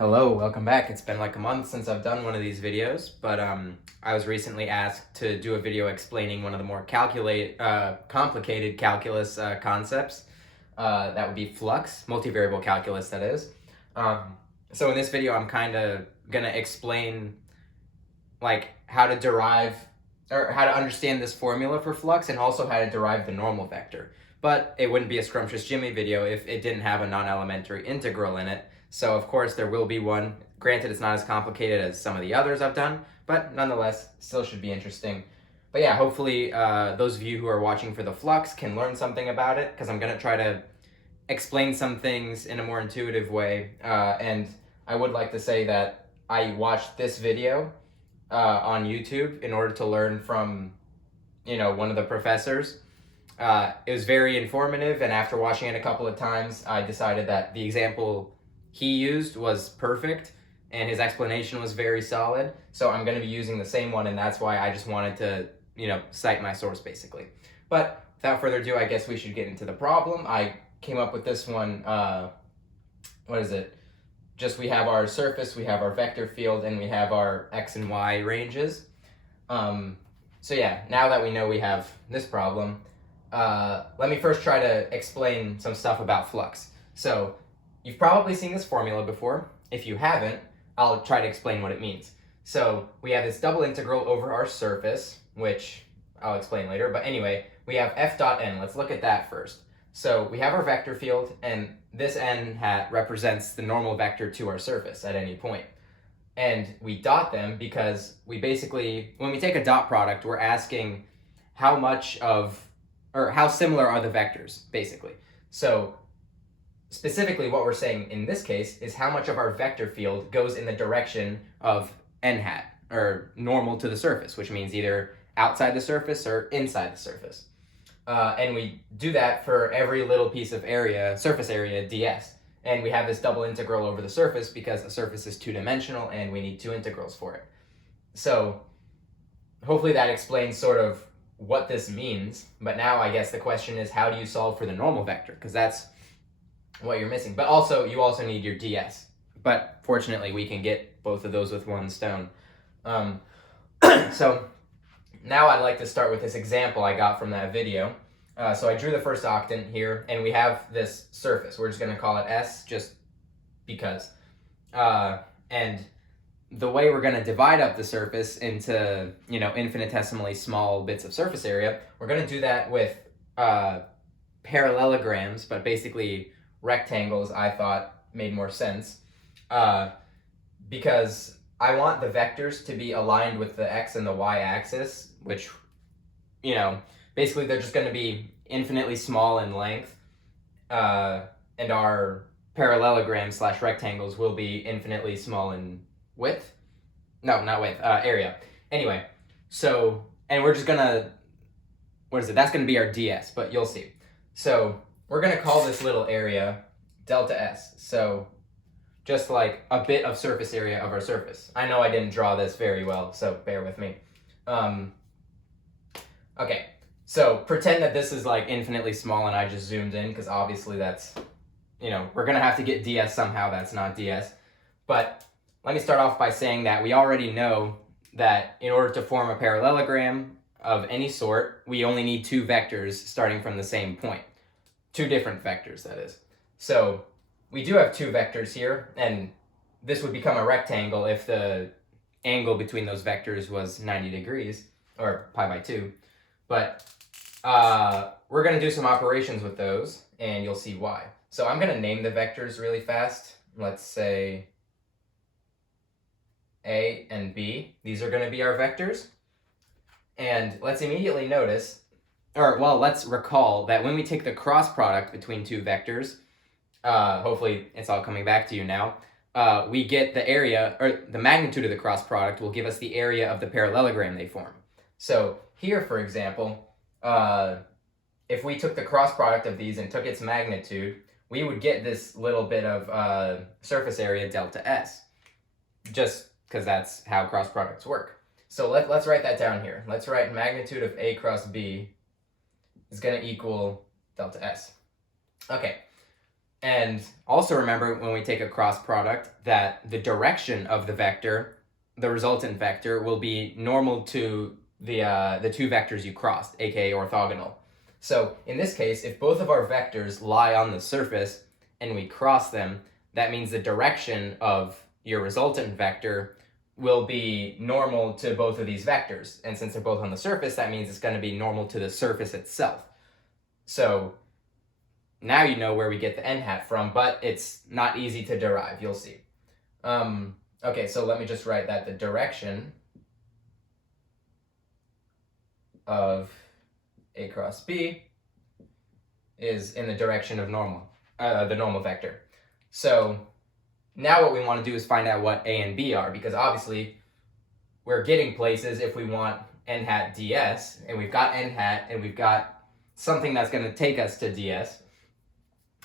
Hello, welcome back. It's been like a month since I've done one of these videos, but I was recently asked to do a video explaining one of the more complicated calculus concepts. That would be flux, multivariable calculus, that is. So in this video, I'm kind of gonna explain like how to derive or how to understand this formula for flux and also how to derive the normal vector. But it wouldn't be a Scrumptious Jimmy video if it didn't have a non-elementary integral in it. So of course there will be one. Granted, it's not as complicated as some of the others I've done, but nonetheless, still should be interesting. But yeah, hopefully those of you who are watching for the flux can learn something about it, because I'm going to try to explain some things in a more intuitive way. And I would like to say that I watched this video on YouTube in order to learn from, one of the professors. It was very informative, and after watching it a couple of times, I decided that the example he used was perfect, and his explanation was very solid. So I'm going to be using the same one, and that's why I just wanted to, cite my source, basically. But without further ado, I guess we should get into the problem. I came up with this one, what is it? Just we have our surface, we have our vector field, and we have our x and y ranges. So yeah, now that we know we have this problem, let me first try to explain some stuff about flux. So you've probably seen this formula before. If you haven't, I'll try to explain what it means. So we have this double integral over our surface, which I'll explain later. But anyway, we have f dot n. Let's look at that first. So we have our vector field, and this n hat represents the normal vector to our surface at any point. And we dot them because we basically, when we take a dot product, we're asking how much of, or how similar are the vectors, basically. So specifically what we're saying in this case is how much of our vector field goes in the direction of n hat, or normal to the surface, which means either outside the surface or inside the surface. And we do that for every little piece of area, surface area, ds. And we have this double integral over the surface because the surface is two-dimensional and we need two integrals for it. So hopefully that explains sort of what this means. But now I guess the question is, how do you solve for the normal vector? Because that's what you're missing. But also, you also need your ds. But fortunately, we can get both of those with one stone. So now I'd like to start with this example I got from that video. So I drew the first octant here, and we have this surface. We're just going to call it S, just because. And the way we're going to divide up the surface into, infinitesimally small bits of surface area, we're going to do that with parallelograms, but basically rectangles I thought made more sense. Because I want the vectors to be aligned with the x and the y axis, which, basically they're just going to be infinitely small in length, and our parallelograms / rectangles will be infinitely small in width. No, not width, area. Anyway, so, and we're just going to, that's going to be our ds, but you'll see. So we're going to call this little area delta s. So just like a bit of surface area of our surface. I know I didn't draw this very well, so bear with me. Okay, so pretend that this is like infinitely small and I just zoomed in, because obviously that's, we're going to have to get ds somehow. That's not ds. But let me start off by saying that we already know that in order to form a parallelogram of any sort, we only need two vectors starting from the same point. Two different vectors, that is. So we do have two vectors here, and this would become a rectangle if the angle between those vectors was 90 degrees, or pi by 2. But we're going to do some operations with those, and you'll see why. So I'm going to name the vectors really fast. Let's say A and B. These are going to be our vectors. And let's immediately notice, let's recall that when we take the cross product between two vectors, hopefully it's all coming back to you now, we get the area, or the magnitude of the cross product will give us the area of the parallelogram they form. So here, for example, if we took the cross product of these and took its magnitude, we would get this little bit of surface area delta S, just because that's how cross products work. So let's write that down here. Let's write magnitude of A cross B is going to equal delta S. Okay, And also remember when we take a cross product that the direction of the vector, the resultant vector, will be normal to the two vectors you crossed, aka orthogonal. So in this case, if both of our vectors lie on the surface and we cross them, that means the direction of your resultant vector will be normal to both of these vectors. And since they're both on the surface, that means it's going to be normal to the surface itself. So now you know where we get the n hat from, but it's not easy to derive. You'll see. Okay, so let me just write that the direction of A cross B is in the direction of normal, the normal vector. So now what we want to do is find out what A and B are, because obviously we're getting places if we want n hat ds, and we've got n hat, and we've got something that's going to take us to ds.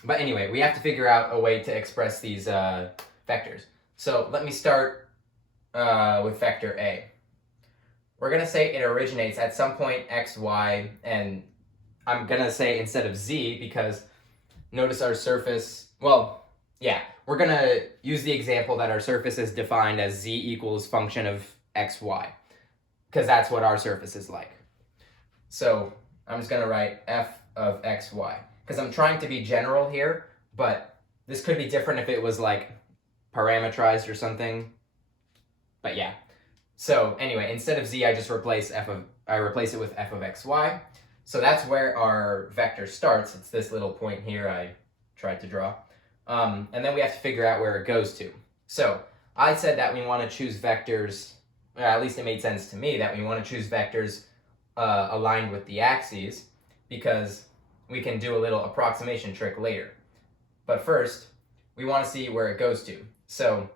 But anyway, we have to figure out a way to express these vectors. So let me start with vector A. We're going to say it originates at some point x, y, and I'm going to say instead of z because notice our surface, well, yeah, we're going to use the example that our surface is defined as z equals function of x, y, because that's what our surface is like. So I'm just going to write f of x, y, because I'm trying to be general here, but this could be different if it was like parametrized or something. But yeah. So anyway, instead of z, I just replace it with f of x, y. So that's where our vector starts. It's this little point here I tried to draw. And then we have to figure out where it goes to. So I said that we want to choose vectors, or at least it made sense to me that we want to choose vectors aligned with the axes, because we can do a little approximation trick later. But first, we want to see where it goes to. So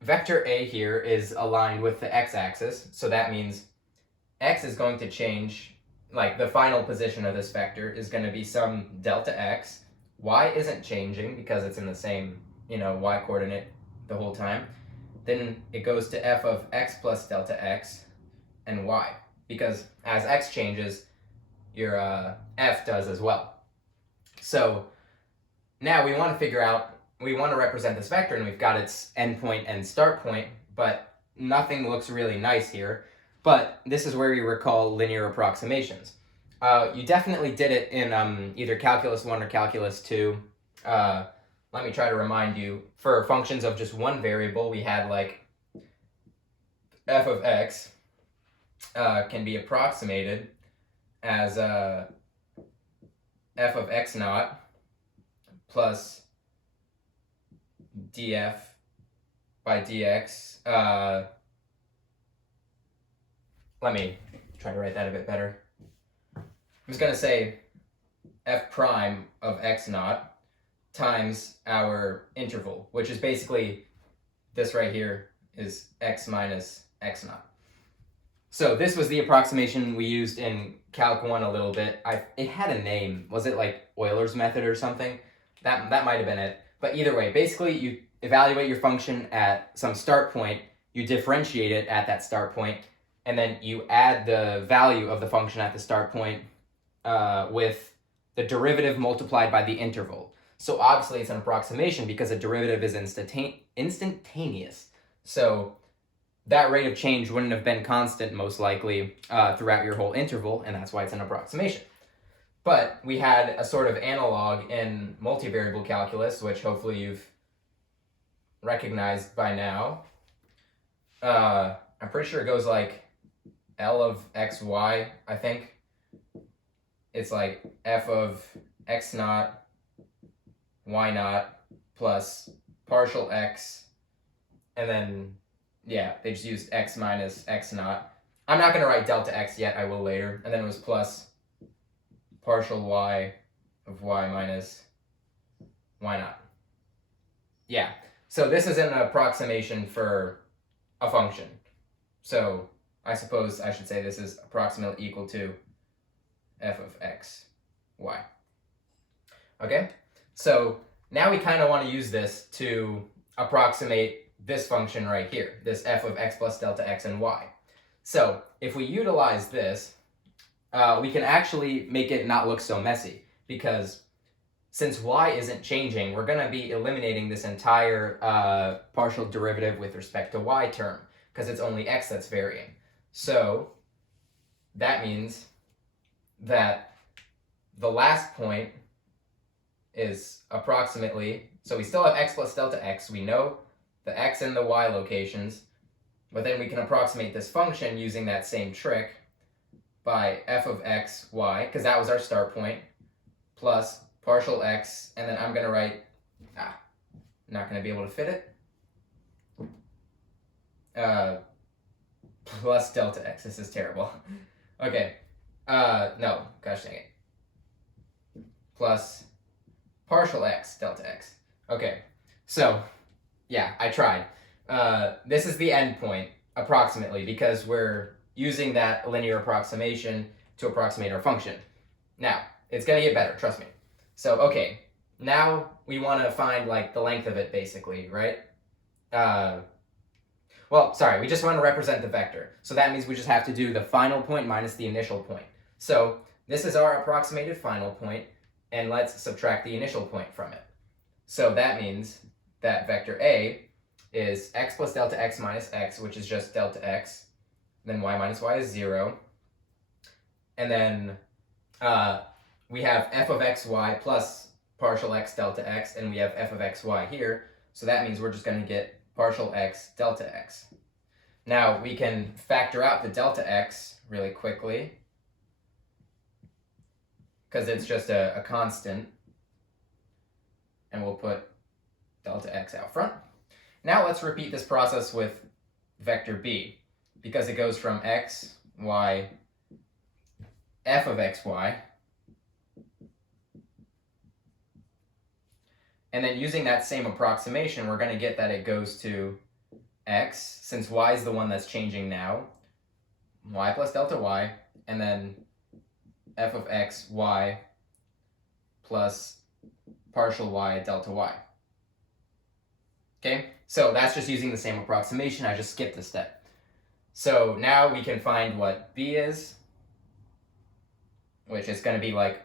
vector A here is aligned with the x-axis, so that means x is going to change, like the final position of this vector is going to be some delta x. Y isn't changing because it's in the same, y coordinate the whole time. Then it goes to f of x plus delta x and y, because as x changes, your f does as well. So now we want to represent this vector, and we've got its endpoint and start point, but nothing looks really nice here. But this is where you recall linear approximations. You definitely did it in either Calculus 1 or Calculus 2. Let me try to remind you. For functions of just one variable, we had like f of x can be approximated as f of x naught plus df by dx. Let me try to write that a bit better. I'm just going to say f prime of x naught times our interval, which is basically this right here is x minus x naught. So this was the approximation we used in Calc 1 a little bit. It had a name. Was it like Euler's method or something? That might have been it. But either way, basically you evaluate your function at some start point, you differentiate it at that start point, and then you add the value of the function at the start point with the derivative multiplied by the interval. So obviously it's an approximation because a derivative is instantaneous. So that rate of change wouldn't have been constant most likely throughout your whole interval, and that's why it's an approximation. But we had a sort of analog in multivariable calculus, which hopefully you've recognized by now. I'm pretty sure it goes like L of xy, I think. It's like f of x naught, y naught, plus partial x, and then, yeah, they just used x minus x naught. I'm not going to write delta x yet, I will later. And then it was plus partial y of y minus y naught. Yeah, so this is an approximation for a function. So I suppose I should say this is approximately equal to f of x, y. Okay, so now we kind of want to use this to approximate this function right here, this f of x plus delta x and y. So if we utilize this, we can actually make it not look so messy, because since y isn't changing, we're going to be eliminating this entire partial derivative with respect to y term, because it's only x that's varying. So that means that the last point is approximately, so we still have x plus delta x. We know the x and the y locations, but then we can approximate this function using that same trick by f of x, y, because that was our start point, plus partial x, and then I'm going to write, not going to be able to fit it, plus delta x. This is terrible. Okay, no, gosh dang it. Plus partial x, delta x. Okay, so, yeah, I tried. This is the end point, approximately, because we're using that linear approximation to approximate our function. Now, it's going to get better, trust me. So, okay, now we want to find, like, the length of it, basically, right? Well, sorry, we just want to represent the vector. So that means we just have to do the final point minus the initial point. So this is our approximated final point, and let's subtract the initial point from it. So that means that vector A is x plus delta x minus x, which is just delta x. Then y minus y is 0. And then we have f of xy plus partial x delta x, and we have f of xy here. So that means we're just going to get partial x delta x. Now we can factor out the delta x really quickly, because it's just a constant, and we'll put delta x out front. Now let's repeat this process with vector b, because it goes from x, y, f of xy, and then using that same approximation, we're going to get that it goes to x, since y is the one that's changing now, y plus delta y, and then f of x, y, plus partial y delta y. Okay, so that's just using the same approximation. I just skipped a step. So now we can find what b is, which is going to be like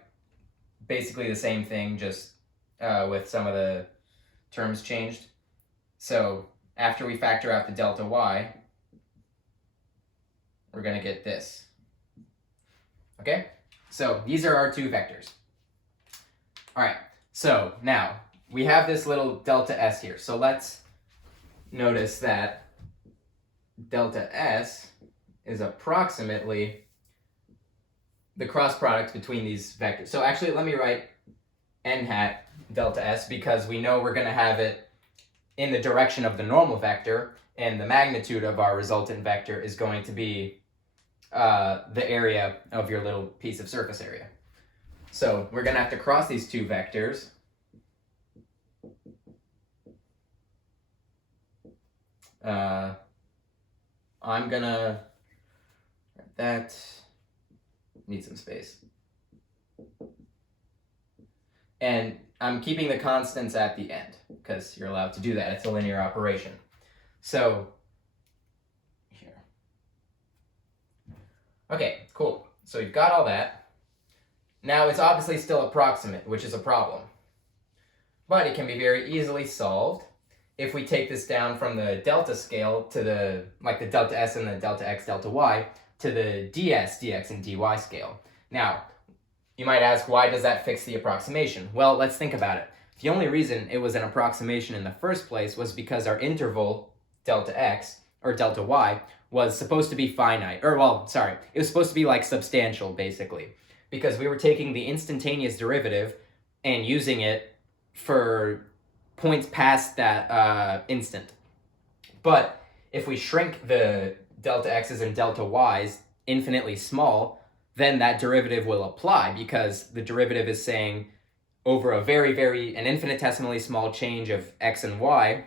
basically the same thing, just with some of the terms changed. So after we factor out the delta y, we're going to get this. Okay, so these are our two vectors. All right, so now we have this little delta s here. So let's notice that delta s is approximately the cross product between these vectors. So actually, let me write n hat delta s, because we know we're going to have it in the direction of the normal vector, and the magnitude of our resultant vector is going to be the area of your little piece of surface area. So we're going to have to cross these two vectors. I'm going to write that, need some space. And I'm keeping the constants at the end, because you're allowed to do that. It's a linear operation. So, here. Okay, cool. So we've got all that. Now it's obviously still approximate, which is a problem. But it can be very easily solved if we take this down from the delta scale to the delta s and the delta x, delta y, to the ds, dx, and dy scale. Now, you might ask, why does that fix the approximation? Well, let's think about it. The only reason it was an approximation in the first place was because our interval, delta x, or delta y, was supposed to be finite. It was supposed to be like substantial, basically. Because we were taking the instantaneous derivative and using it for points past that instant. But if we shrink the delta x's and delta y's infinitely small, then that derivative will apply, because the derivative is saying over an infinitesimally small change of x and y,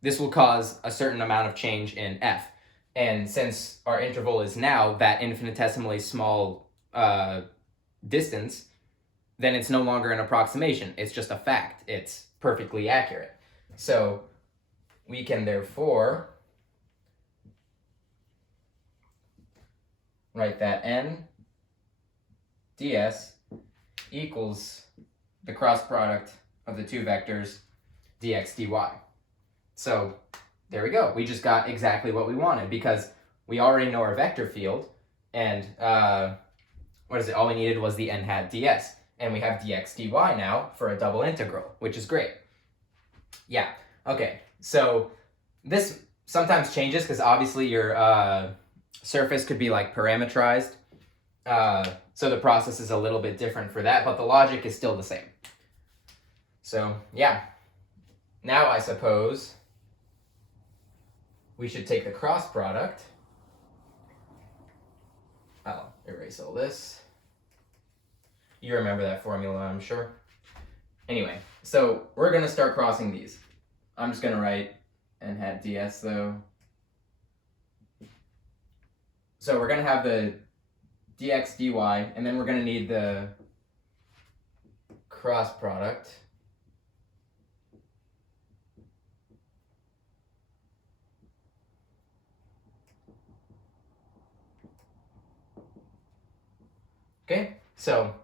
this will cause a certain amount of change in f. And since our interval is now that infinitesimally small distance, then it's no longer an approximation. It's just a fact. It's perfectly accurate. So we can therefore write that n ds equals the cross product of the two vectors dx dy. So there we go. We just got exactly what we wanted because we already know our vector field, and all we needed was the n hat ds. And we have dx dy now for a double integral, which is great. Yeah, okay. So this sometimes changes because obviously your surface could be like parametrized. So the process is a little bit different for that, but the logic is still the same. So yeah, now I suppose we should take the cross product. I'll erase all this. You remember that formula, I'm sure. Anyway, so we're going to start crossing these. I'm just going to write n hat ds though. So we're going to have the dx dy, and then we're going to need the cross product. Okay, so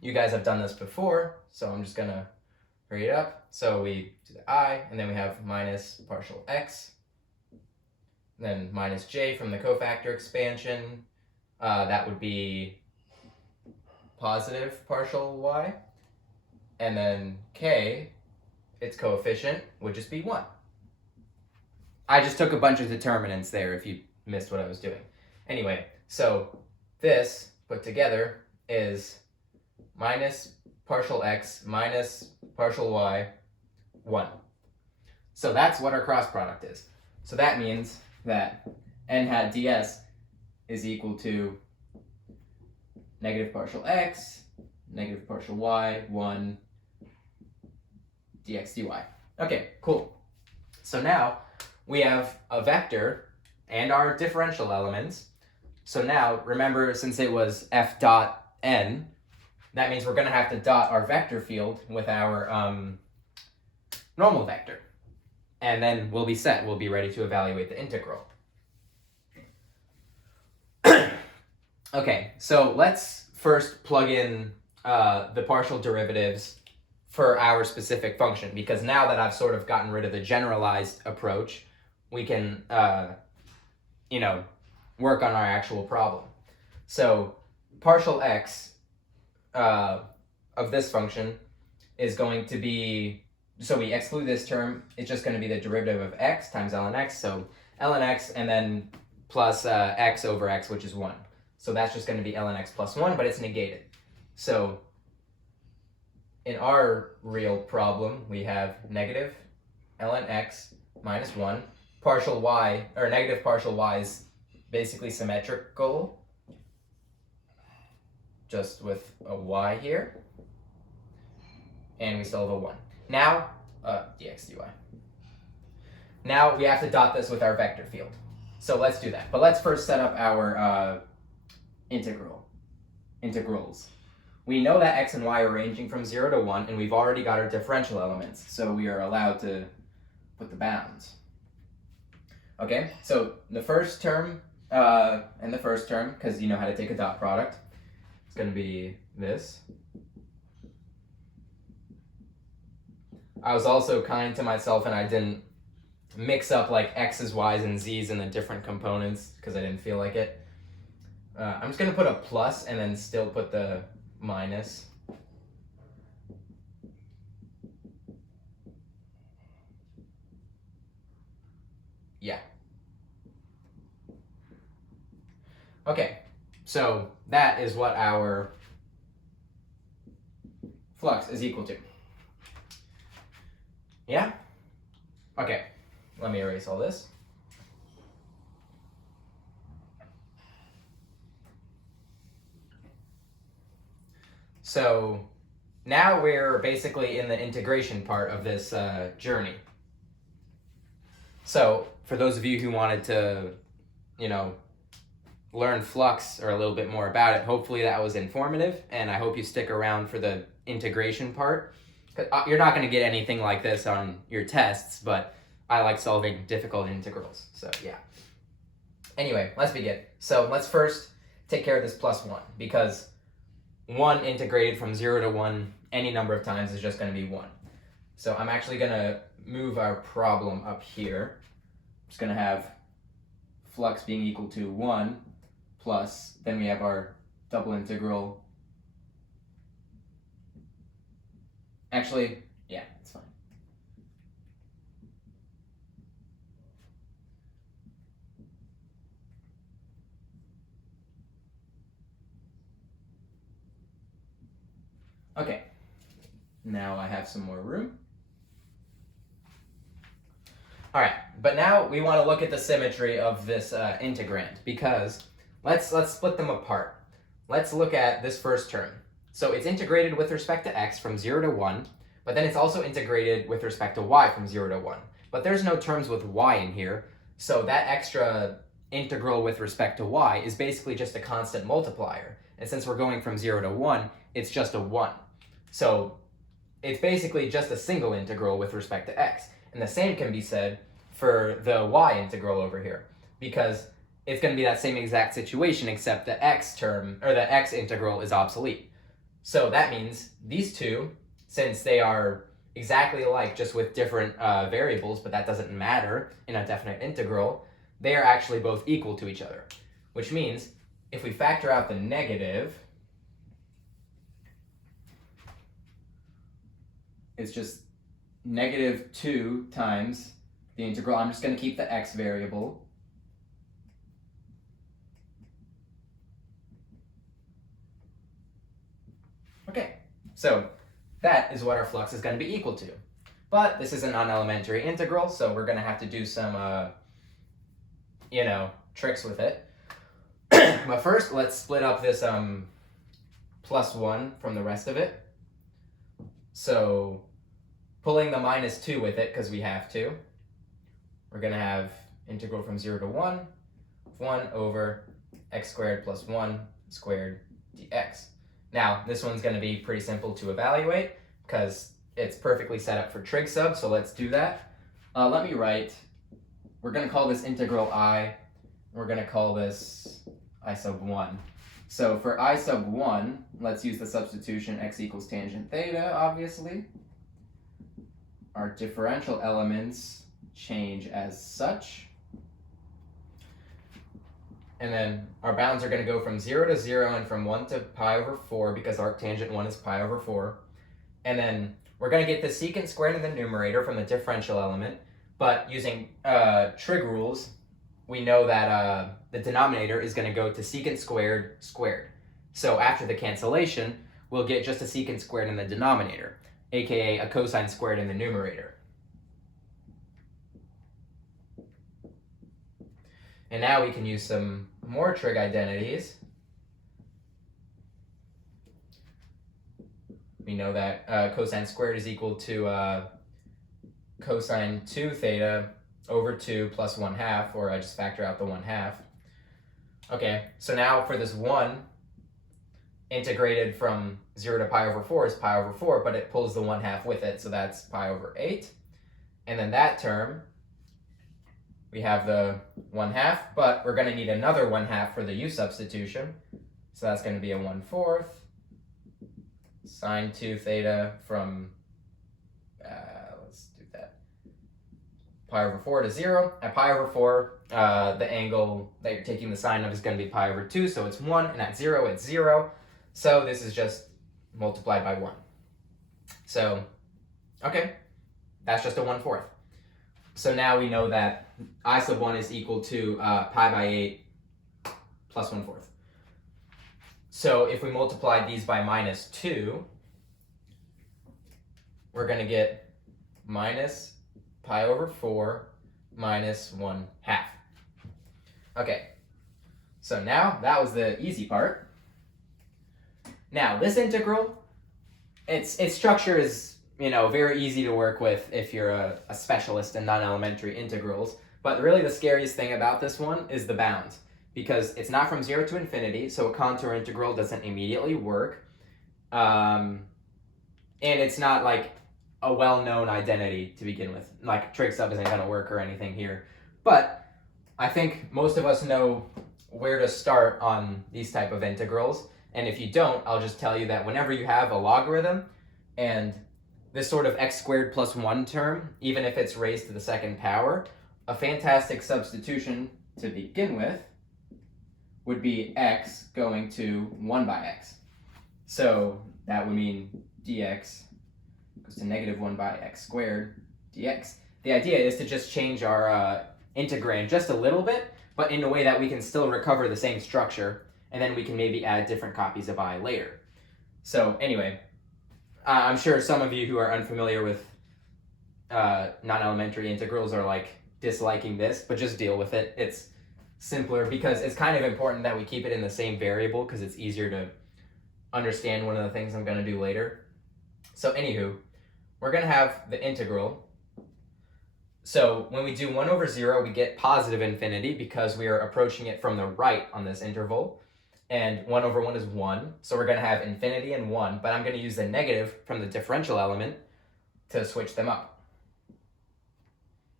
you guys have done this before, so I'm just going to hurry it up. So we do the I, and then we have minus partial x, then minus j from the cofactor expansion. That would be positive partial y. And then k, its coefficient, would just be 1. I just took a bunch of determinants there if you missed what I was doing. Anyway, so this put together is minus partial x minus partial y, 1. So that's what our cross product is. So that means that n hat ds is equal to negative partial x, negative partial y, 1, dx dy. Okay, cool. So now we have a vector and our differential elements. So now, remember, since it was f dot n, that means we're going to have to dot our vector field with our normal vector. And then we'll be set. We'll be ready to evaluate the integral. Okay, so let's first plug in the partial derivatives for our specific function, because now that I've sort of gotten rid of the generalized approach, we can, work on our actual problem. So partial x of this function is going to be, so we exclude this term, it's just going to be the derivative of x times ln x, so ln x and then plus x over x, which is 1. So that's just going to be ln x plus 1, but it's negated. So in our real problem, we have negative ln x minus 1. Partial y, or negative partial y, is basically symmetrical, just with a y here. And we still have a 1. Now, dx dy. Now we have to dot this with our vector field. So let's do that. But let's first set up our integrals. We know that x and y are ranging from 0 to 1, and we've already got our differential elements, so we are allowed to put the bounds. Okay, so the first term and the first term, because you know how to take a dot product, it's going to be this. I was also kind to myself and I didn't mix up like x's, y's, and z's in the different components because I didn't feel like it. I'm just going to put a plus and then still put the minus. Yeah. Okay, so that is what our flux is equal to. Yeah? Okay, let me erase all this. So now we're basically in the integration part of this journey. So for those of you who wanted to, learn flux or a little bit more about it, hopefully that was informative, and I hope you stick around for the integration part. You're not going to get anything like this on your tests, but I like solving difficult integrals, so yeah. Anyway, let's begin. So let's first take care of this plus 1, because 1 integrated from 0 to 1 any number of times is just going to be 1. So I'm actually going to move our problem up here. I'm just going to have flux being equal to 1 plus, then we have our double integral. Actually, yeah, it's fine. Okay, now I have some more room. All right, but now we want to look at the symmetry of this integrand, because let's split them apart. Let's look at this first term. So it's integrated with respect to x from 0 to 1, but then it's also integrated with respect to y from 0 to 1. But there's no terms with y in here, so that extra integral with respect to y is basically just a constant multiplier. And since we're going from 0 to 1, it's just a 1. So it's basically just a single integral with respect to x. And the same can be said for the y integral over here, because it's going to be that same exact situation, except the x term, or the x integral, is obsolete. So that means these two, since they are exactly alike, just with different variables, but that doesn't matter in a definite integral, they are actually both equal to each other. Which means, if we factor out the negative, it's just negative 2 times the integral. I'm just going to keep the x variable. Okay, so that is what our flux is going to be equal to. But this is a non-elementary integral, so we're going to have to do some, tricks with it. But first, let's split up this plus 1 from the rest of it. So pulling the minus 2 with it, because we have to, we're going to have integral from 0 to 1, 1 over x squared plus 1 squared dx. Now, this one's going to be pretty simple to evaluate, because it's perfectly set up for trig sub, so let's do that. Let me write, we're going to call this integral I, we're going to call this I sub 1. So for I sub 1, let's use the substitution x equals tangent theta, obviously. Our differential elements change as such. And then our bounds are going to go from 0 to 0 and from 1 to pi over 4, because arctangent 1 is pi over 4. And then we're going to get the secant squared in the numerator from the differential element, but using trig rules, we know that the denominator is going to go to secant squared squared. So after the cancellation, we'll get just a secant squared in the denominator, aka a cosine squared in the numerator. And now we can use some more trig identities. We know that cosine squared is equal to cosine 2 theta over 2 plus 1/2, or I just factor out the 1/2. Okay, so now for this 1, integrated from 0 to pi over 4 is pi over 4, but it pulls the 1/2 with it, so that's pi over 8. And then that term, we have the 1/2, but we're going to need another 1/2 for the u substitution. So that's going to be a 1/4 sine 2 theta from, let's do that, pi over 4 to 0. At pi over 4, the angle that you're taking the sine of is going to be pi over 2, so it's 1, and at 0, it's 0. So this is just multiplied by 1. So, okay, that's just a 1/4. So now we know that I sub 1 is equal to pi by 8 plus 1/4. So if we multiply these by minus 2, we're going to get minus pi over 4 minus 1/2. Okay, so now that was the easy part. Now this integral, its structure is very easy to work with if you're a specialist in non-elementary integrals. But really the scariest thing about this one is the bounds, because it's not from 0 to infinity, so a contour integral doesn't immediately work. And it's not like a well-known identity to begin with. Like trig sub isn't going to work or anything here. But I think most of us know where to start on these type of integrals. And if you don't, I'll just tell you that whenever you have a logarithm, And this sort of x squared plus 1 term, even if it's raised to the second power, a fantastic substitution to begin with would be x going to 1 by x. So that would mean dx goes to negative 1 by x squared dx. The idea is to just change our integrand just a little bit, but in a way that we can still recover the same structure, and then we can maybe add different copies of I later. So anyway, I'm sure some of you who are unfamiliar with non-elementary integrals are like disliking this, but just deal with it. It's simpler because it's kind of important that we keep it in the same variable because it's easier to understand one of the things I'm going to do later. So anywho, we're going to have the integral. So when we do 1 over 0, we get positive infinity because we are approaching it from the right on this interval. And 1 over 1 is 1, so we're going to have infinity and 1, but I'm going to use the negative from the differential element to switch them up.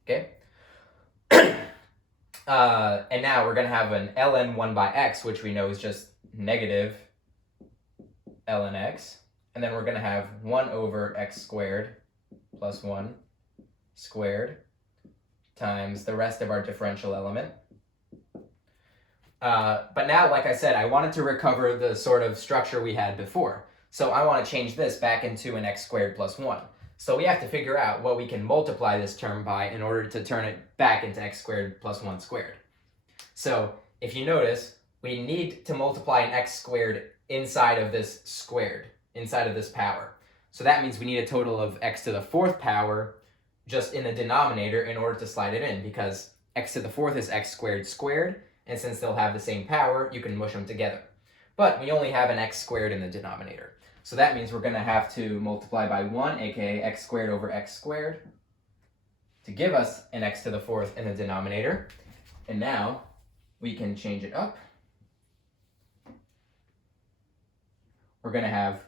Okay? And now we're going to have an ln 1 by x, which we know is just negative ln x. And then we're going to have 1 over x squared plus 1 squared times the rest of our differential element. But now, like I said, I wanted to recover the sort of structure we had before. So I want to change this back into an x squared plus 1. So we have to figure out what we can multiply this term by in order to turn it back into x squared plus 1 squared. So if you notice, we need to multiply an x squared inside of this squared, inside of this power. So that means we need a total of x to the 4th power just in the denominator in order to slide it in, because x to the 4th is x squared squared, and since they'll have the same power, you can mush them together. But we only have an x squared in the denominator. So that means we're going to have to multiply by 1, aka x squared over x squared, to give us an x to the 4th in the denominator. And now we can change it up. We're going to have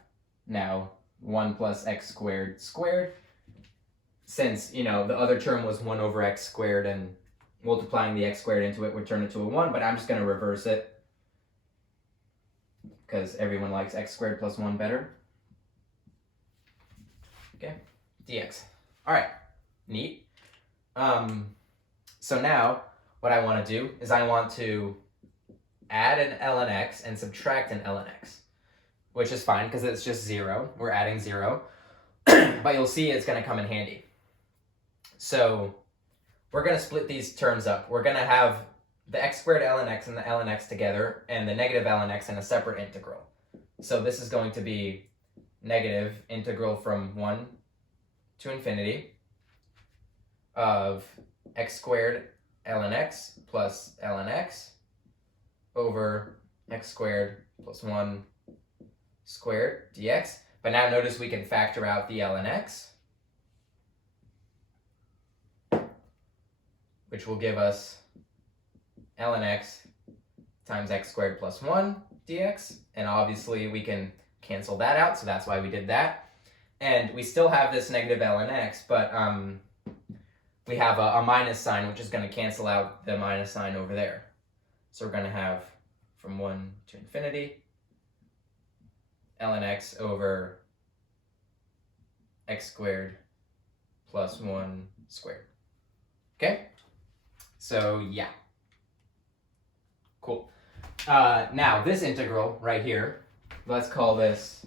now 1 plus x squared squared. Since, the other term was 1 over x squared, and multiplying the x squared into it would turn it to a 1, but I'm just going to reverse it because everyone likes x squared plus 1 better. Okay, dx. All right, neat. So now what I want to do is I want to add an ln x and subtract an ln x, which is fine because it's just 0. We're adding 0, but you'll see it's going to come in handy. So we're going to split these terms up. We're going to have the x squared ln x and the ln x together, and the negative ln x in a separate integral. So this is going to be negative integral from 1 to infinity of x squared ln x plus ln x over x squared plus 1 squared dx. But now notice we can factor out the ln x, which will give us ln x times x squared plus 1 dx. And obviously we can cancel that out, so that's why we did that. And we still have this negative ln x, but we have a minus sign, which is going to cancel out the minus sign over there. So we're going to have from 1 to infinity ln x over x squared plus 1 squared. Okay? So yeah. Cool. Now this integral right here, let's call this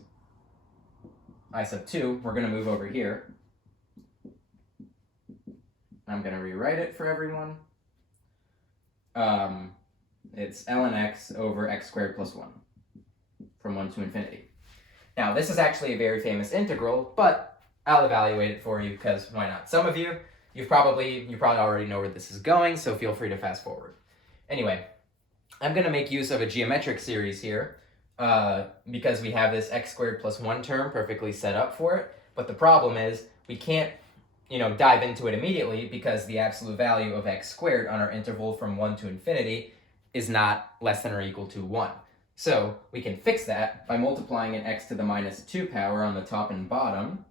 I sub 2. We're going to move over here. I'm going to rewrite it for everyone. It's ln x over x squared plus 1 from 1 to infinity. Now this is actually a very famous integral, but I'll evaluate it for you because why not? Some of you, you probably already know where this is going, so feel free to fast forward. Anyway, I'm going to make use of a geometric series here because we have this x squared plus 1 term perfectly set up for it. But the problem is we can't dive into it immediately because the absolute value of x squared on our interval from 1 to infinity is not less than or equal to 1. So we can fix that by multiplying an x to the minus 2 power on the top and bottom,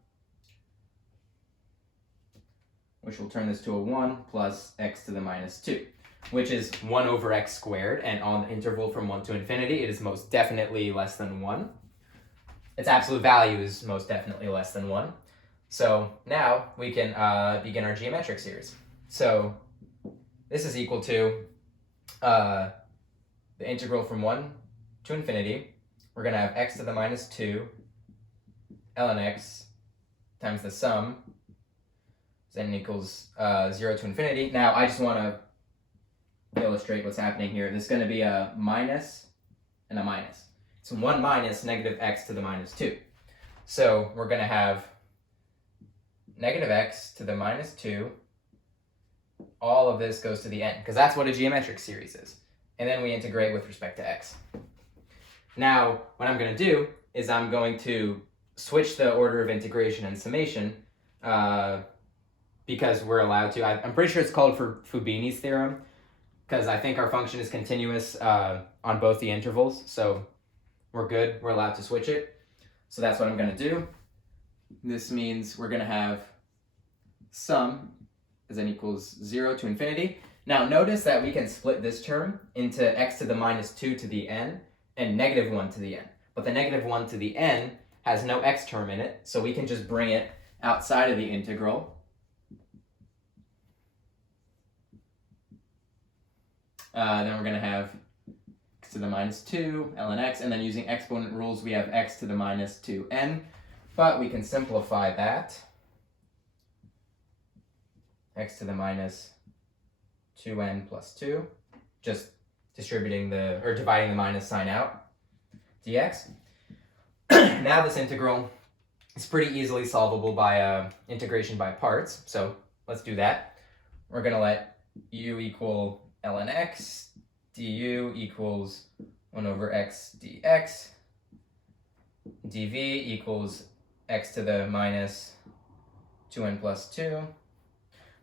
which will turn this to a 1 plus x to the minus 2, which is 1 over x squared, and on the interval from 1 to infinity, it is most definitely less than 1. its absolute value is most definitely less than 1. So now we can begin our geometric series. So this is equal to the integral from 1 to infinity. We're going to have x to the minus 2 ln x times the sum, then equals 0 to infinity. Now I just want to illustrate what's happening here. This is going to be a minus and a minus. So 1 minus negative x to the minus 2. So we're going to have negative x to the minus 2. All of this goes to the n, because that's what a geometric series is. And then we integrate with respect to x. Now, what I'm going to do is I'm going to switch the order of integration and summation because we're allowed to. I'm pretty sure it's called for Fubini's theorem, because I think our function is continuous on both the intervals. So we're good. We're allowed to switch it. So that's what I'm going to do. This means we're going to have sum is n equals 0 to infinity. Now notice that we can split this term into x to the minus 2 to the n and negative 1 to the n. But the negative 1 to the n has no x term in it, so we can just bring it outside of the integral. Then we're going to have x to the minus 2 ln x, and then using exponent rules we have x to the minus 2n. But we can simplify that. X to the minus 2n plus 2, just distributing dividing the minus sign out, dx. Now this integral is pretty easily solvable by integration by parts, so let's do that. We're going to let u equal ln x, du equals 1 over x dx, dv equals x to the minus 2n plus 2.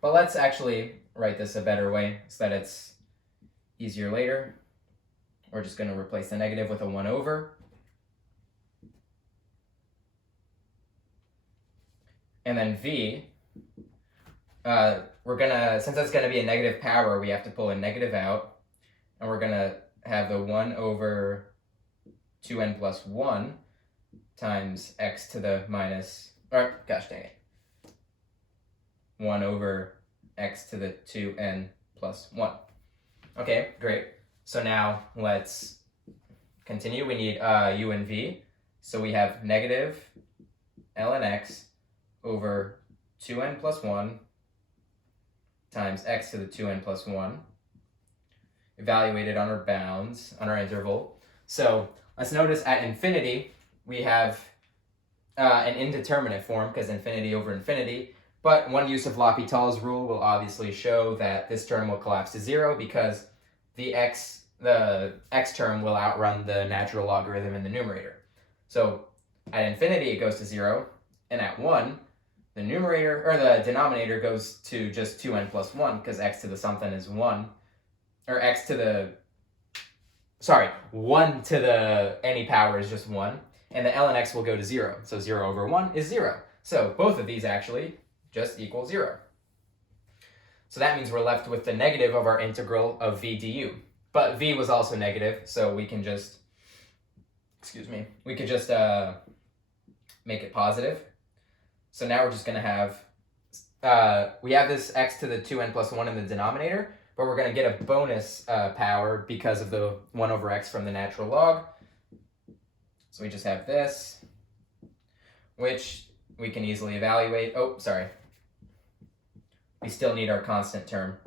But let's actually write this a better way so that it's easier later. We're just going to replace the negative with a 1 over. And then v, we're going to, since that's going to be a negative power, we have to pull a negative out. And we're going to have the 1 over 2n plus 1 times x to the minus, or gosh dang it, 1 over x to the 2n plus 1. Okay, great. So now let's continue. We need u and v. So we have negative ln x over 2n plus 1 times x to the 2n plus 1, evaluated on our bounds, on our interval. So let's notice at infinity, we have an indeterminate form, because infinity over infinity. But one use of L'Hopital's rule will obviously show that this term will collapse to 0 because the x term will outrun the natural logarithm in the numerator. So at infinity it goes to 0, and at 1 the numerator or the denominator goes to just 2n plus 1 because x to the something is 1, or 1 to the any power is just 1, and the ln x will go to 0. So 0 over 1 is 0. So both of these actually just equal 0. So that means we're left with the negative of our integral of v du. But v was also negative, so we can just, make it positive. So now we're just going to have, we have this x to the 2n plus 1 in the denominator, but we're going to get a bonus power because of the 1 over x from the natural log. So we just have this, which we can easily evaluate. Oh, sorry. We still need our constant term.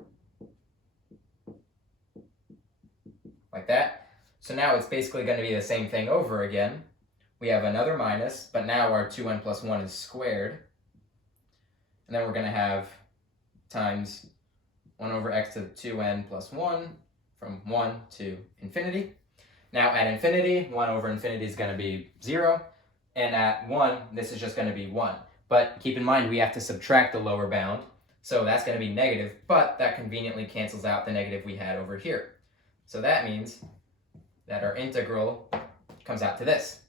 Like that. So now it's basically going to be the same thing over again. We have another minus, but now our 2n plus 1 is squared. And then we're going to have times 1 over x to the 2n plus 1 from 1 to infinity. Now at infinity, 1 over infinity is going to be 0. And at 1, this is just going to be 1. But keep in mind, we have to subtract the lower bound. So that's going to be negative, but that conveniently cancels out the negative we had over here. So that means that our integral comes out to this.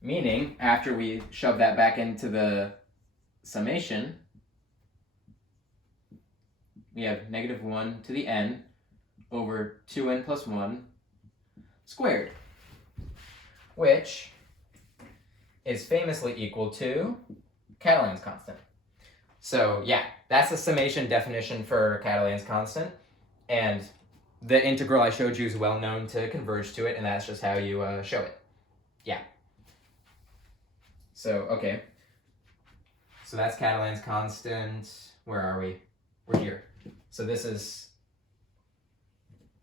Meaning, after we shove that back into the summation, we have negative 1 to the n over 2n plus 1 squared, which is famously equal to Catalan's constant. So yeah, that's the summation definition for Catalan's constant. And the integral I showed you is well known to converge to it, and that's just how you show it. Yeah. So, okay. So that's Catalan's constant. Where are we? We're here. So this is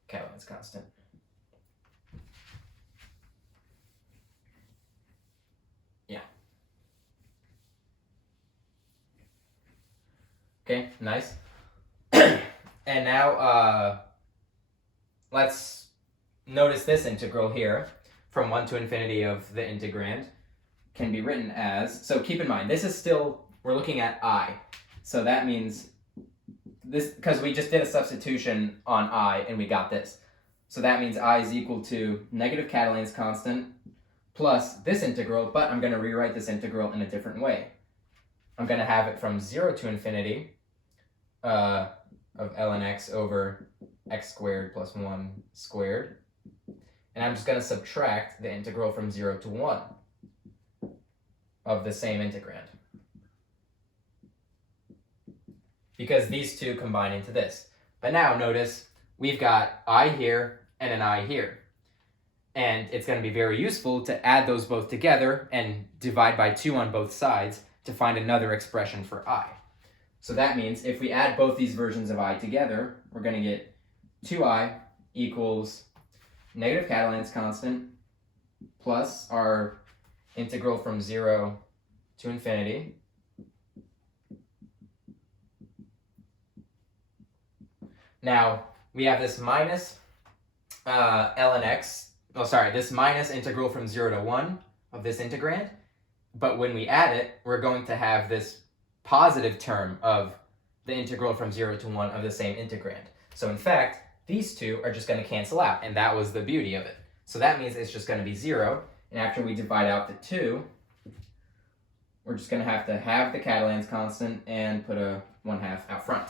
Catalan's constant. Yeah. Okay, nice. And now let's notice this integral here from 1 to infinity of the integrand can be written as, so keep in mind, this is still, we're looking at I. So that means this, because we just did a substitution on I and we got this. So that means I is equal to negative Catalan's constant plus this integral, but I'm going to rewrite this integral in a different way. I'm going to have it from 0 to infinity of ln x over x squared plus 1 squared. And I'm just going to subtract the integral from 0 to 1 of the same integrand, because these two combine into this. But now notice we've got I here and an I here. And it's going to be very useful to add those both together and divide by 2 on both sides to find another expression for I. So that means if we add both these versions of I together, we're going to get 2I equals negative Catalan's constant plus our integral from 0 to infinity Now, we have this minus ln x, this minus integral from 0 to 1 of this integrand, but when we add it, we're going to have this positive term of the integral from 0 to 1 of the same integrand. So in fact, these two are just going to cancel out, and that was the beauty of it. So that means it's just going to be 0, and after we divide out the 2, we're just going to have the Catalan's constant and put a 1/2 out front.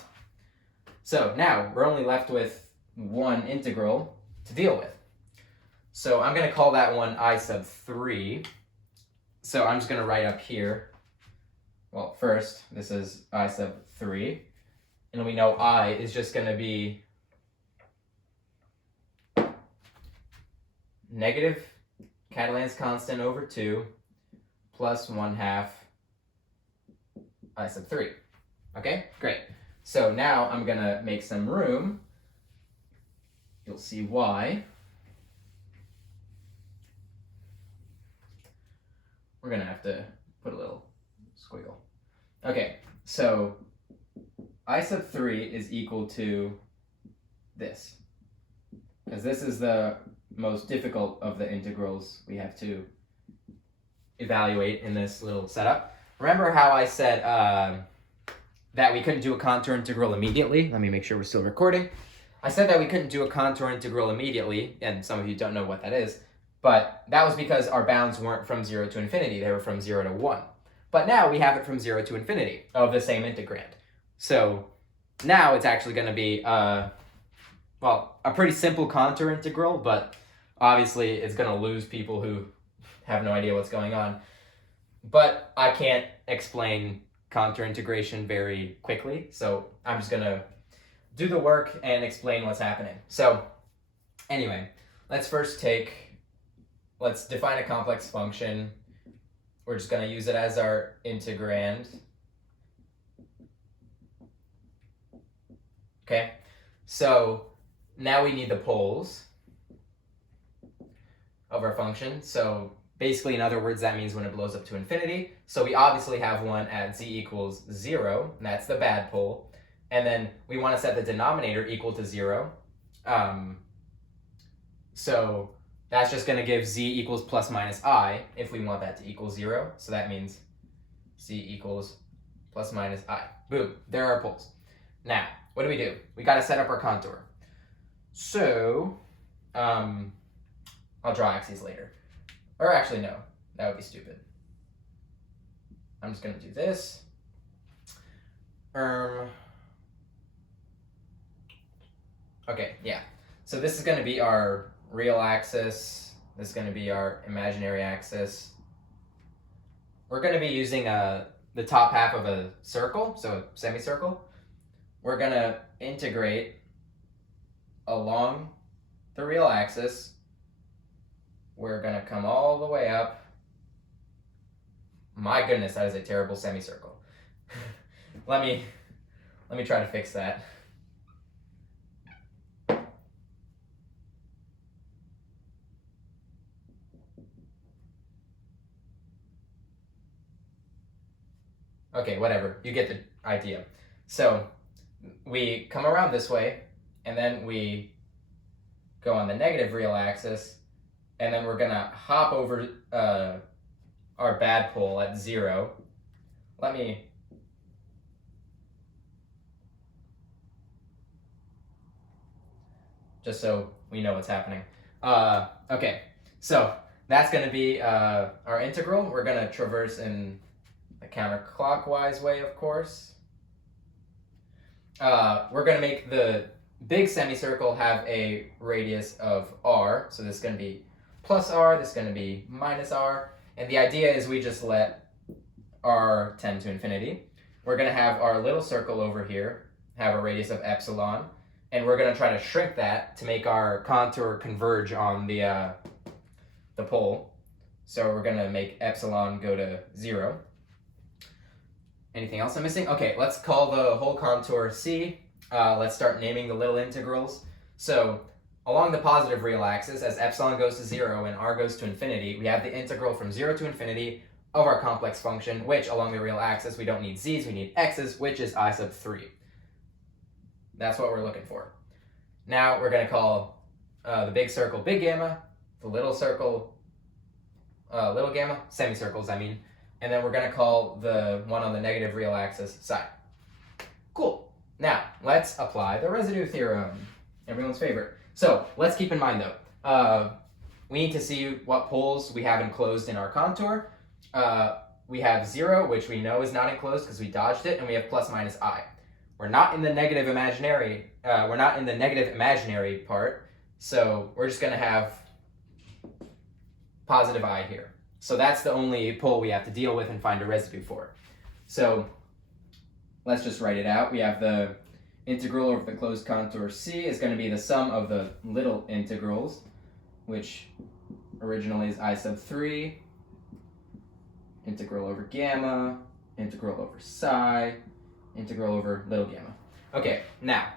So now we're only left with one integral to deal with. So I'm going to call that one I sub 3. So I'm just going to write up here, well, first, this is I sub 3. And we know I is just going to be negative Catalan's constant over 2 plus 1/2 I sub 3. Okay, great. So now I'm going to make some room. You'll see why. We're going to have to put a little squiggle. Okay, so I sub 3 is equal to this, because this is the most difficult of the integrals we have to evaluate in this little setup. Remember how I said that we couldn't do a contour integral immediately? Let me make sure we're still recording. I said that we couldn't do a contour integral immediately, and some of you don't know what that is, but that was because our bounds weren't from 0 to infinity, they were from 0 to 1. But now we have it from 0 to infinity of the same integrand. So now it's actually going to be, a pretty simple contour integral, but obviously it's going to lose people who have no idea what's going on. But I can't explain contour integration very quickly, so I'm just going to do the work and explain what's happening. So anyway, let's define a complex function. We're just going to use it as our integrand. Okay, so now we need the poles of our function. So basically, in other words, that means when it blows up to infinity. So we obviously have one at z equals 0, and that's the bad pole. And then we want to set the denominator equal to 0. So that's just going to give z equals plus minus I if we want that to equal 0. So that means z equals plus minus I. Boom, there are our poles. Now, what do? We got to set up our contour. So I'll draw axes later. Or actually, no, that would be stupid. I'm just going to do this. Okay, yeah. So this is going to be our real axis. This is going to be our imaginary axis. we're going to be using the top half of a circle, so a semicircle. We're going to integrate along the real axis. We're going to come all the way up. My goodness, that is a terrible semicircle. Let me try to fix that. Okay, whatever. You get the idea. So we come around this way, and then we go on the negative real axis, and then we're going to hop over our bad pole at 0. Let me... just so we know what's happening. Okay, so that's going to be our integral. We're going to traverse in a counterclockwise way, of course. We're going to make the big semicircle have a radius of r. So this is going to be plus r, this is going to be minus r. And the idea is we just let r tend to infinity. We're going to have our little circle over here have a radius of epsilon. And we're going to try to shrink that to make our contour converge on the pole. So we're going to make epsilon go to 0. Anything else I'm missing? Okay, let's call the whole contour C. Let's start naming the little integrals. So along the positive real axis, as epsilon goes to 0 and r goes to infinity, we have the integral from 0 to infinity of our complex function, which along the real axis, we don't need z's, we need x's, which is I sub 3. That's what we're looking for. Now we're going to call the big circle big gamma, the little circle little gamma, semicircles I mean, and then we're going to call the one on the negative real axis psi. Cool. Now let's apply the residue theorem, everyone's favorite. So let's keep in mind though, we need to see what poles we have enclosed in our contour. We have 0, which we know is not enclosed because we dodged it, and we have plus minus I. We're not in the negative imaginary. We're not in the negative imaginary part, so we're just going to have positive I here. So that's the only pole we have to deal with and find a residue for. So let's just write it out. We have the integral over the closed contour C is going to be the sum of the little integrals, which originally is I sub 3, integral over gamma, integral over psi, integral over little gamma. Okay, now,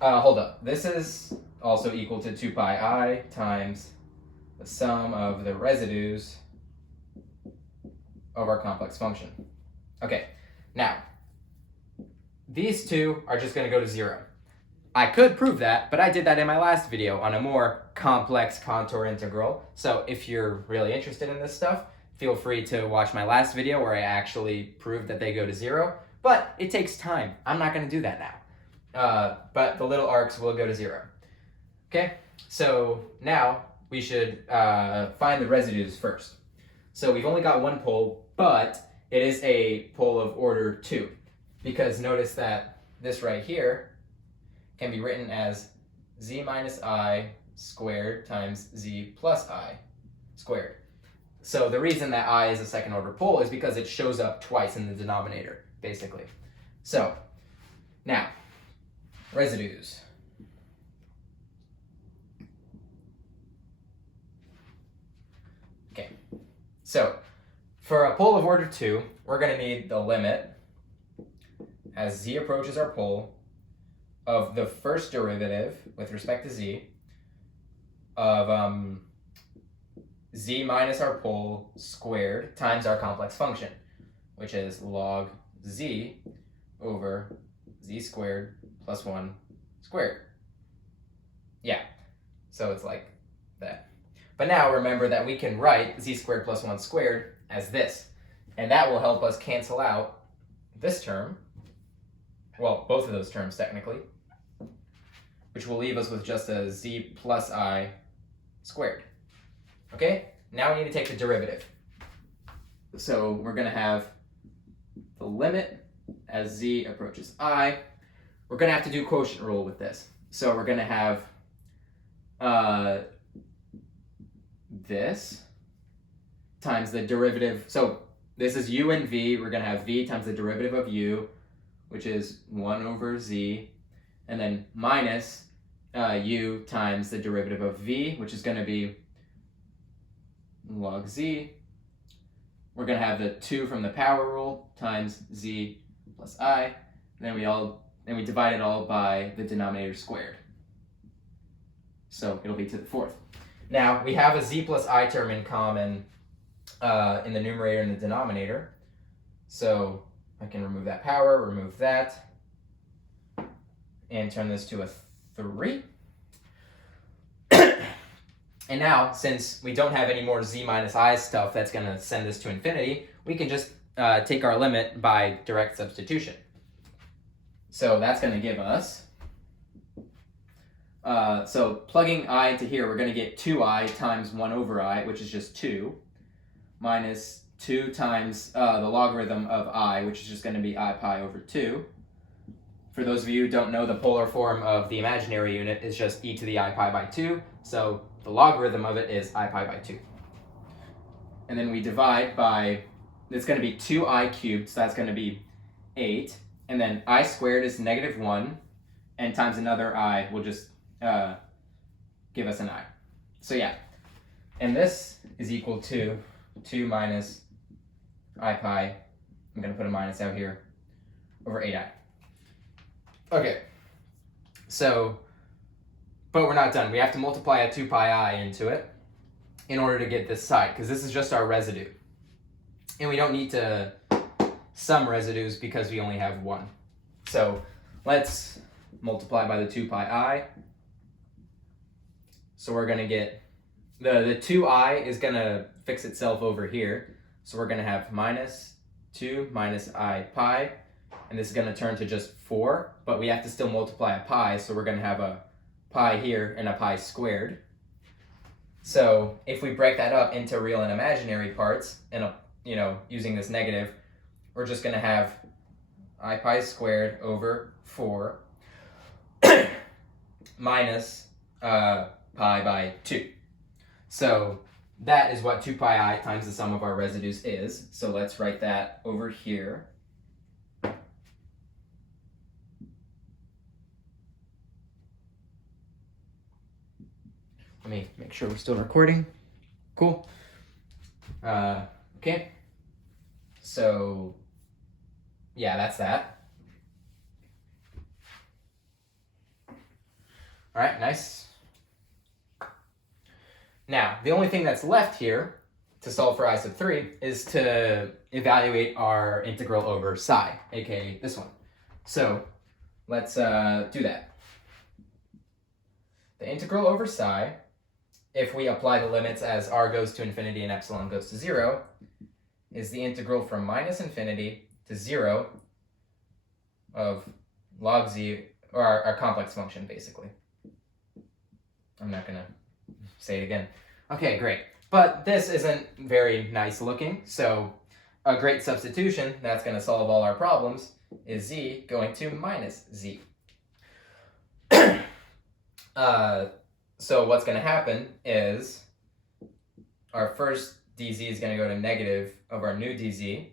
hold up. This is also equal to 2 pi I times the sum of the residues of our complex function. Okay, now, these two are just going to go to 0. I could prove that, but I did that in my last video on a more complex contour integral. So if you're really interested in this stuff, feel free to watch my last video where I actually proved that they go to 0. But it takes time. I'm not going to do that now. But the little arcs will go to 0. Okay, so now we should find the residues first. So we've only got one pole, but it is a pole of order 2. Because notice that this right here can be written as z minus I squared times z plus I squared. So the reason that I is a second order pole is because it shows up twice in the denominator, basically. So now, residues. Okay, so for a pole of order 2, we're going to need the limit as z approaches our pole of the first derivative with respect to z of z minus our pole squared times our complex function, which is log z over z squared plus 1 squared. Yeah, so it's like that. But now remember that we can write z squared plus 1 squared as this, and that will help us cancel out this term, well, both of those terms technically, which will leave us with just a z plus I squared. Okay, now we need to take the derivative. So we're going to have the limit as z approaches I. We're going to have to do quotient rule with this. So we're going to have this times the derivative. So this is u and v. We're going to have v times the derivative of u, which is 1 over z, and then minus u times the derivative of v, which is going to be log z. We're going to have the 2 from the power rule times z plus I. Then we divide it all by the denominator squared. So it'll be to the 4th. Now, we have a z plus I term in common in the numerator and the denominator. So I can remove that power, remove that, and turn this to a 3. And now, since we don't have any more z minus I stuff that's going to send this to infinity, we can just take our limit by direct substitution. So that's going to give us, so plugging I into here, we're going to get 2i times 1 over I, which is just 2, minus 2 times the logarithm of I, which is just going to be I pi over 2. For those of you who don't know, the polar form of the imaginary unit is just e to the I pi by 2, so the logarithm of it is I pi by 2. And then we divide by, it's going to be 2i cubed, so that's going to be 8. And then I squared is negative 1, and times another I will just give us an I. So yeah, and this is equal to 2 minus I pi, I'm going to put a minus out here, over 8i. Okay, so, but we're not done. We have to multiply a 2 pi I into it in order to get this side, because this is just our residue. And we don't need to sum residues because we only have one. So let's multiply by the 2 pi I. So we're going to get, the 2i is going to fix itself over here. So we're going to have minus 2 minus I pi. And this is going to turn to just 4, but we have to still multiply a pi, so we're going to have a pi here and a pi squared. So if we break that up into real and imaginary parts, and using this negative, we're just going to have I pi squared over 4 minus pi by 2. So that is what 2 pi I times the sum of our residues is. So let's write that over here. Let me make sure we're still recording. Cool. Okay. So, yeah, that's that. All right, nice. Now, the only thing that's left here to solve for I sub 3 is to evaluate our integral over psi, aka this one. So, let's do that. The integral over psi, if we apply the limits as r goes to infinity and epsilon goes to 0, is the integral from minus infinity to 0 of log z, or our complex function, basically. I'm not going to say it again. Okay, great. But this isn't very nice looking, so a great substitution that's going to solve all our problems is z going to minus z. So what's going to happen is our first dz is going to go to negative of our new dz.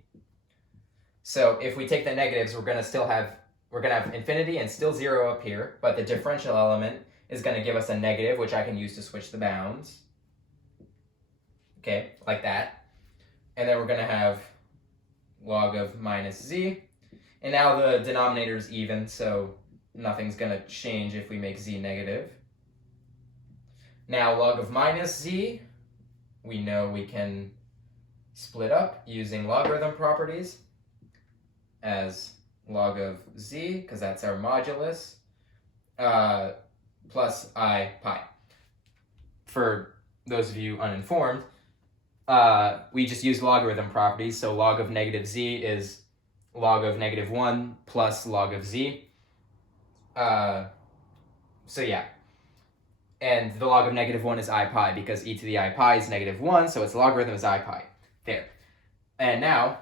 So if we take the negatives, we're going to have infinity and still 0 up here, but the differential element is going to give us a negative, which I can use to switch the bounds. Okay, like that. And then we're going to have log of minus z. And now the denominator is even, so nothing's going to change if we make z negative. Now log of minus z, we know we can split up using logarithm properties as log of z, because that's our modulus, plus I pi. For those of you uninformed, we just use logarithm properties, so log of negative z is log of negative 1 plus log of z. So yeah. And the log of negative 1 is I pi, because e to the I pi is negative 1, so its logarithm is I pi. There. And now,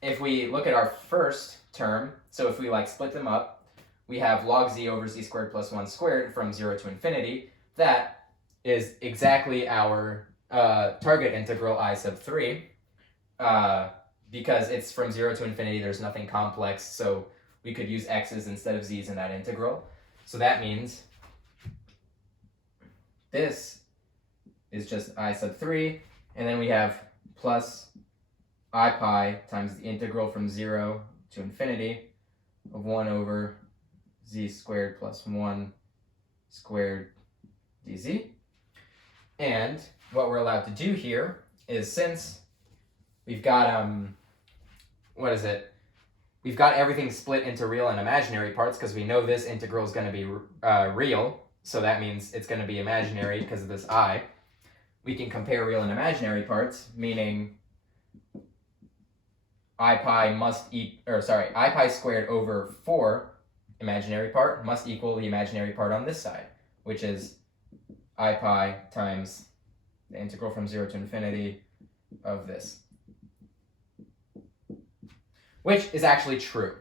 if we look at our first term, so if we split them up, we have log z over z squared plus 1 squared from 0 to infinity. That is exactly our target integral I sub 3. because it's from 0 to infinity, there's nothing complex, so we could use x's instead of z's in that integral. So that means this is just I sub 3, and then we have plus I pi times the integral from 0 to infinity of 1 over z squared plus 1 squared dz. And what we're allowed to do here is, since we've got, we've got everything split into real and imaginary parts, because we know this integral is going to be real, so that means it's going to be imaginary because of this I. We can compare real and imaginary parts, meaning I pi squared over 4 imaginary part must equal the imaginary part on this side, which is I pi times the integral from 0 to infinity of this. Which is actually true.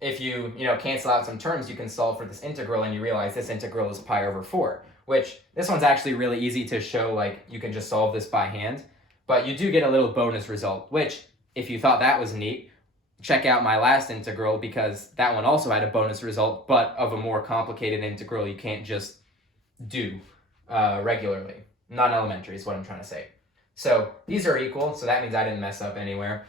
If you cancel out some terms, you can solve for this integral and you realize this integral is pi over 4, which this one's actually really easy to show, like you can just solve this by hand, but you do get a little bonus result, which if you thought that was neat, check out my last integral, because that one also had a bonus result, but of a more complicated integral you can't just do regularly. Non-elementary is what I'm trying to say. So these are equal, so that means I didn't mess up anywhere.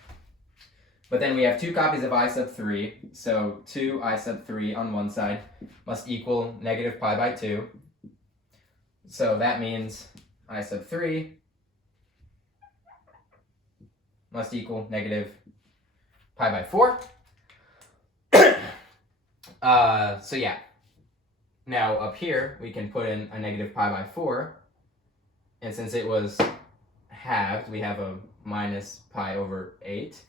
But then we have 2 copies of I sub 3, so 2 I sub 3 on one side must equal negative pi by 2. So that means I sub 3 must equal negative pi by 4. So yeah. Now up here, we can put in a negative pi by 4. And since it was halved, we have a minus pi over 8.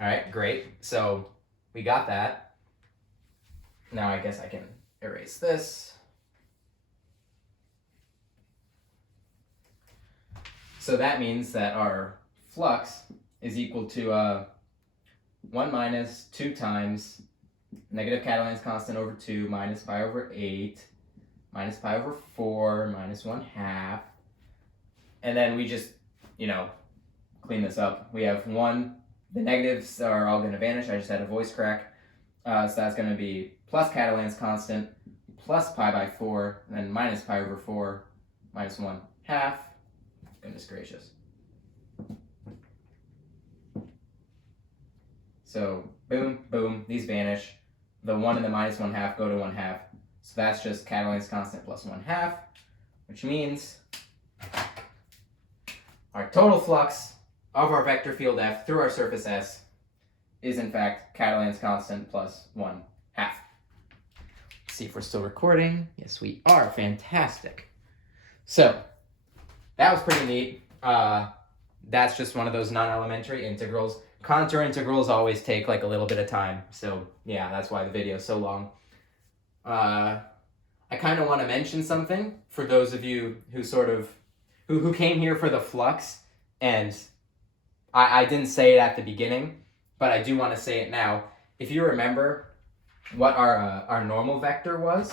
All right, great. So we got that. Now I guess I can erase this. So that means that our flux is equal to 1 minus 2 times negative Catalan's constant over 2 minus pi over 8 minus pi over 4 minus 1/2. And then we just, clean this up. We have 1. The negatives are all going to vanish. I just had a voice crack. So that's going to be plus Catalan's constant plus pi by 4, and then minus pi over 4 minus 1/2. Goodness gracious. So boom, boom, these vanish. The 1 and the minus 1/2 go to 1/2. So that's just Catalan's constant plus 1/2, which means our total flux of our vector field F through our surface S is in fact Catalan's constant plus 1/2. Let's see if we're still recording. Yes, we are. Fantastic. So that was pretty neat. That's just one of those non-elementary integrals. Contour integrals always take like a little bit of time. So yeah, that's why the video is so long. I kind of want to mention something for those of you who who came here for the flux, and I didn't say it at the beginning, but I do want to say it now. If you remember what our normal vector was,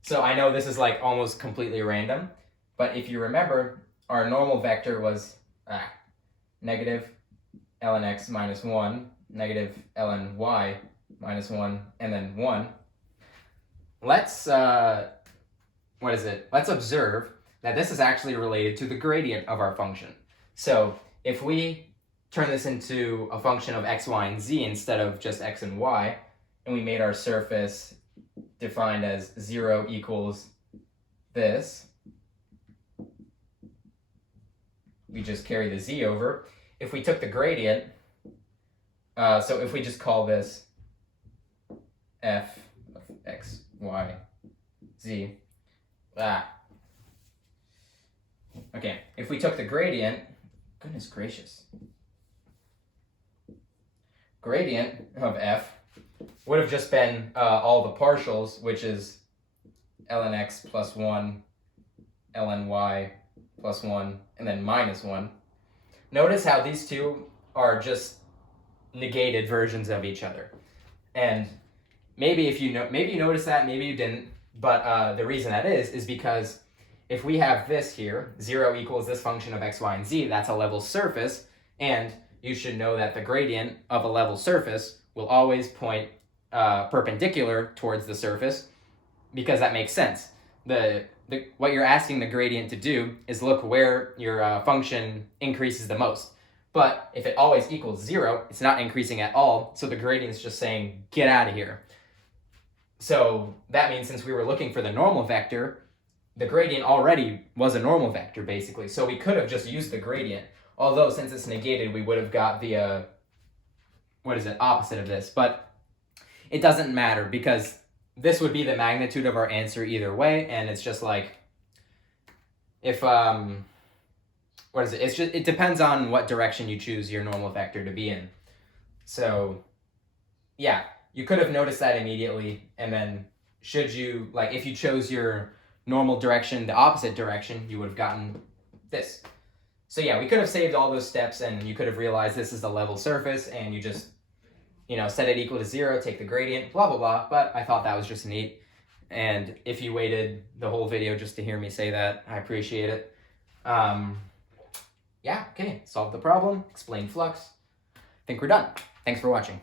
so I know this is like almost completely random, but if you remember, our normal vector was negative ln x minus 1, negative ln y minus 1, and then 1. Let's observe that this is actually related to the gradient of our function. So if we turn this into a function of x, y, and z instead of just x and y, and we made our surface defined as 0 equals this, we just carry the z over. If we took the gradient, so if we just call this f of x, y, z, okay, if we took the gradient, goodness gracious, gradient of f would have just been all the partials, which is ln x plus 1, ln y plus 1, and then minus 1. Notice how these two are just negated versions of each other. And maybe you noticed that, maybe you didn't, but the reason that is because if we have this here, 0 equals this function of x, y, and z, that's a level surface, and you should know that the gradient of a level surface will always point perpendicular towards the surface, because that makes sense. What you're asking the gradient to do is look where your function increases the most. But if it always equals 0, it's not increasing at all, so the gradient's just saying, get out of here. So that means since we were looking for the normal vector, the gradient already was a normal vector, basically. So we could have just used the gradient. Although, since it's negated, we would have got the, opposite of this. But it doesn't matter, because this would be the magnitude of our answer either way, and it's just like, if, it depends on what direction you choose your normal vector to be in. So, yeah, you could have noticed that immediately, and then if you chose your normal direction, the opposite direction, you would have gotten this. So yeah, we could have saved all those steps, and you could have realized this is a level surface, and you just, set it equal to 0, take the gradient, blah, blah, blah. But I thought that was just neat. And if you waited the whole video just to hear me say that, I appreciate it. Yeah, okay, solved the problem, explained flux. I think we're done. Thanks for watching.